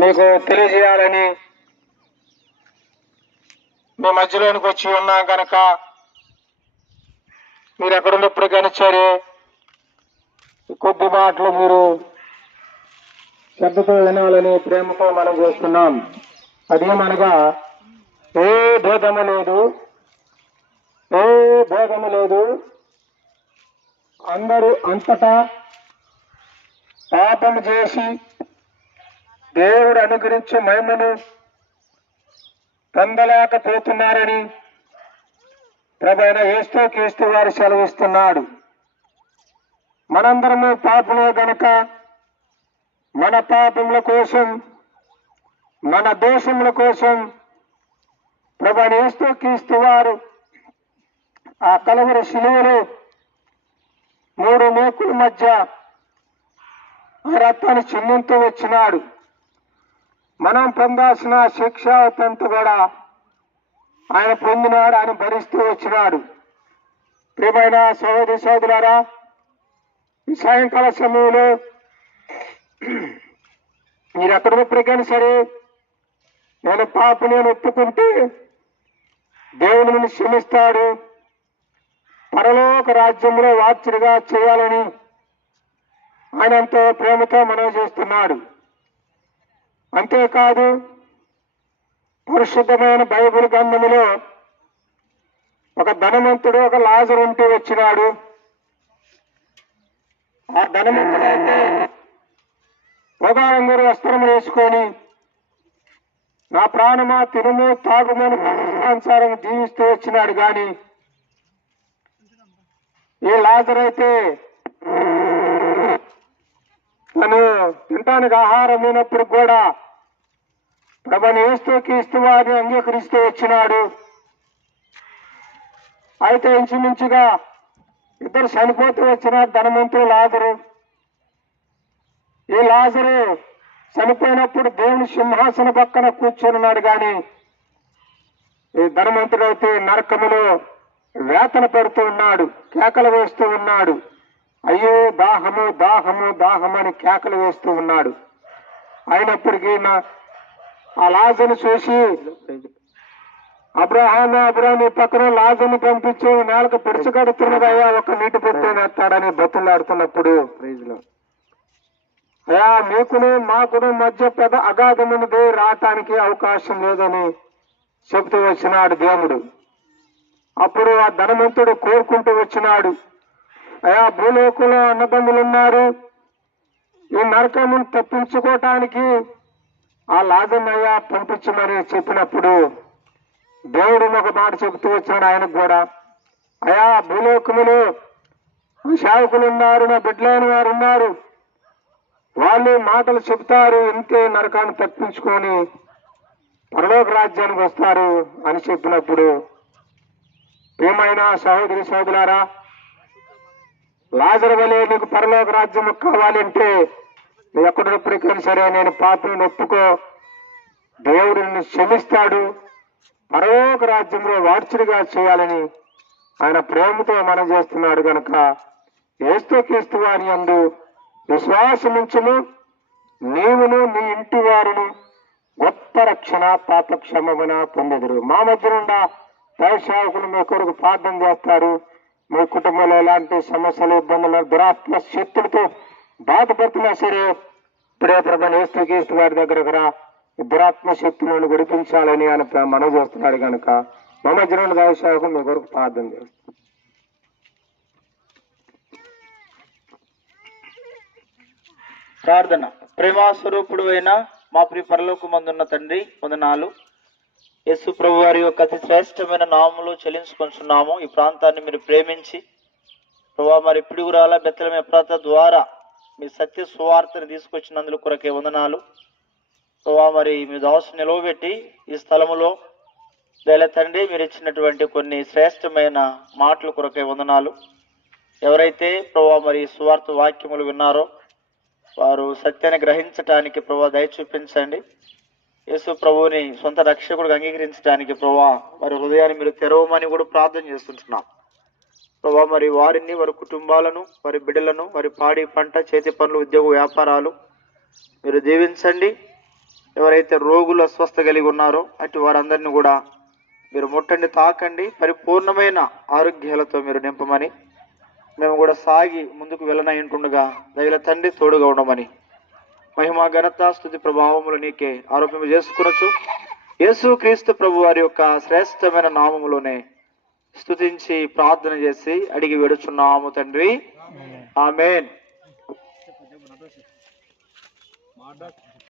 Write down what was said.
మీకు తెలియజేయాలని మీ మధ్యలోనికి వచ్చి ఉన్నాం కనుక మీరు ఎక్కడున్నప్పుడు కానీ సరే కొద్ది మాటలు మీరు శ్రద్ధతో వినాలని ప్రేమతో మనం చేస్తున్నాం. అదేమనగా ఏ భేదము లేదు, అందరూ అంతటా పాపం చేసి దేవుడు అనుగ్రహించే మహిమను పొందలేకపోతున్నారని ప్రభువైన యేసుక్రీస్తు వారు సెలవిస్తున్నాడు. మనందరము పాపమే గనుక మన పాపముల కోసం, మన దోషముల కోసం ప్రభువైన యేసుక్రీస్తు వారు ఆ కలువరి శిలువలో 3 మేకుల మధ్య ఆ రక్తాన్ని చిందింతూ వచ్చినాడు. మనం పొందాల్సిన శిక్ష అంతా కూడా ఆయన పొందినాడు, ఆయన భరిస్తూ వచ్చినాడు. ప్రియమైన సహోదరి సహోదరులారా, ఈ సాయంకాల సమయంలో మీరు ఎక్కడికైనా సరే నేను పాపని ఒప్పుకుంటే దేవుడు నిన్ను క్షమిస్తాడు, పరలోక రాజ్యంలో వారసుడిగా చేయాలని ఆయన ఎంతో ప్రేమతో మనవి చేస్తున్నాడు. అంతేకాదు పరిశుద్ధమైన బైబిల్ గ్రంథములో ఒక ధనవంతుడు ఒక లాజరు ఉంటూ వచ్చినాడు. ఆ ధనవంతుడైతే పొగారంగురు వస్త్రం వేసుకొని నా ప్రాణమా తినుము తాగుమని అనుసారం జీవిస్తూ వచ్చినాడు. కానీ ఈ లాజరు అయితే తను తినటానికి ఆహారం లేనప్పుడు కూడా ప్రభువైన యేసుక్రీస్తు వారిని అంగీకరిస్తూ వచ్చినాడు. అయితే ఇంచుమించుగా ఇద్దరు చనిపోతూ వచ్చినారు, ధనవంతుడు లాజరు. ఈ లాజరు చనిపోయినప్పుడు దేవుని సింహాసన పక్కన కూర్చొని కానీ ఈ ధనవంతుడైతే నరకములో వేతన పెడుతూ ఉన్నాడు, కేకలు వేస్తూ ఉన్నాడు. అయ్యో దాహము దాహము దాహము అని కేకలు వేస్తూ ఉన్నాడు. అయినప్పటికీ ఆ లాజరును చూసి అబ్రహాము నీ పక్కన లాజరును పంపించి నేలకు పిడుచు కడుతున్నదయ్యా, ఒక నీటి పెట్టేస్తాడని బతులాడుతున్నప్పుడు అయ్యా మీకును మాకును మధ్య పెద్ద అగాధమున్నది, రావటానికి అవకాశం లేదని చెబుతూ వచ్చినాడు దేవుడు. అప్పుడు ఆ ధనవంతుడు కోరుకుంటూ వచ్చినాడు, అయ్యా భూలోకంలో అన్నదమ్ములున్నారు, ఈ నరకమును తప్పించుకోవటానికి ఆ లాజరునయ్యా పంపించమని చెప్పినప్పుడు దేవుడు ఒక మాట చెబుతూ వచ్చినాడు ఆయనకు కూడా, అయ్యా భూలోకములో సేవకులు ఉన్నారు, నా బిడ్డలైన వారు ఉన్నారు, వాళ్ళు మాటలు చెబుతారు, ఇంతే నరకాన్ని తప్పించుకొని పరలోక రాజ్యానికి వస్తారు అని చెప్పినప్పుడు ప్రియమైన సహోదరి సహోదరులారా, లాజరు వలె నీకు పరలోక రాజ్యం కావాలంటే నువ్వు ఎక్కడున్నప్పటికైనా సరే నేను పాపను ఒప్పుకో, దేవుడు నిన్ను క్షమిస్తాడు, పరలోక రాజ్యంలో వారసుడిగా చేయాలని ఆయన ప్రేమతో మనం చేస్తున్నాడు. కనుక యేసుక్రీస్తు వారి యందు విశ్వాసముంచుము, నీవును నీ ఇంటి వారును గొప్ప రక్షణ పాపక్షమమున పొందెదరు. మా మధ్య నుండి దైవసేవకులు మీ కొరకు ప్రార్థన చేస్తారు. మీ కుటుంబంలో ఎలాంటి సమస్యలు ఇబ్బందులు దురాత్మ శక్తులతో బాధపడుతున్నా సరే ఇప్పుడే ప్రభువైన యేసుక్రీస్తు వారి దగ్గరకు రా, దురాత్మ శక్తులను విడిపించాలని ఆయన మనవి చేస్తున్నాడు. కనుక మా మధ్య నుండి దైవసేవకులు మీ కొరకు ప్రార్థన చేస్తారు. ప్రార్థన. ప్రేమాస్వరూపుడు అయిన మా ప్రియ పరలోకమందున్న తండ్రి, వందనాలు. యేసు ప్రభు వారి యొక్క అతి శ్రేష్టమైన నామములో చెల్లించుకుంటున్నాము. ఈ ప్రాంతాన్ని మీరు ప్రేమించి ప్రభా మరి పిడుగురాల బెత్తలమే ఎఫ్రాతా ద్వారా మీ సత్య సువార్తను తీసుకొచ్చినందుకు కొరకే వందనాలు. ప్రభా మరి మీ దాసు నిలవబెట్టి ఈ స్థలములో దయల తండ్రి మీరు ఇచ్చినటువంటి కొన్ని శ్రేష్టమైన మాటల కొరకే వందనాలు. ఎవరైతే ప్రభా మరి సువార్త వాక్యములు విన్నారో వారు సత్యాన్ని గ్రహించటానికి ప్రభా దయ చూపించండి. యేసు ప్రభువుని సొంత రక్షకుడిగా అంగీకరించడానికి ప్రభా వారి హృదయాన్ని మీరు తెరవమని కూడా ప్రార్థన చేస్తుంటున్నాం. ప్రభా మరి వారిని, వారి కుటుంబాలను, వారి బిడ్డలను, వారి పాడి పంట, చేతి పనులు, ఉద్యోగ వ్యాపారాలు మీరు దీవించండి. ఎవరైతే రోగులు అస్వస్థ కలిగి ఉన్నారో అటు వారందరినీ కూడా మీరు ముట్టండి, తాకండి, పరిపూర్ణమైన ఆరోగ్యాలతో మీరు నింపమని, మేము కూడా సాగి ముందుకు వెళ్ళనయింటుండగా దయల తండ్రి తోడుగా ఉండమని, మహిమ ఘనత స్తుతి ప్రభావములు నీకే ఆరోపణ చేసుకునొచ్చు యేసు క్రీస్తు ప్రభు వారి యొక్క శ్రేష్టమైన నామములోనే స్తుతించి ప్రార్థన చేసి అడిగి వేడుచున్నాము తండ్రి. ఆమేన్.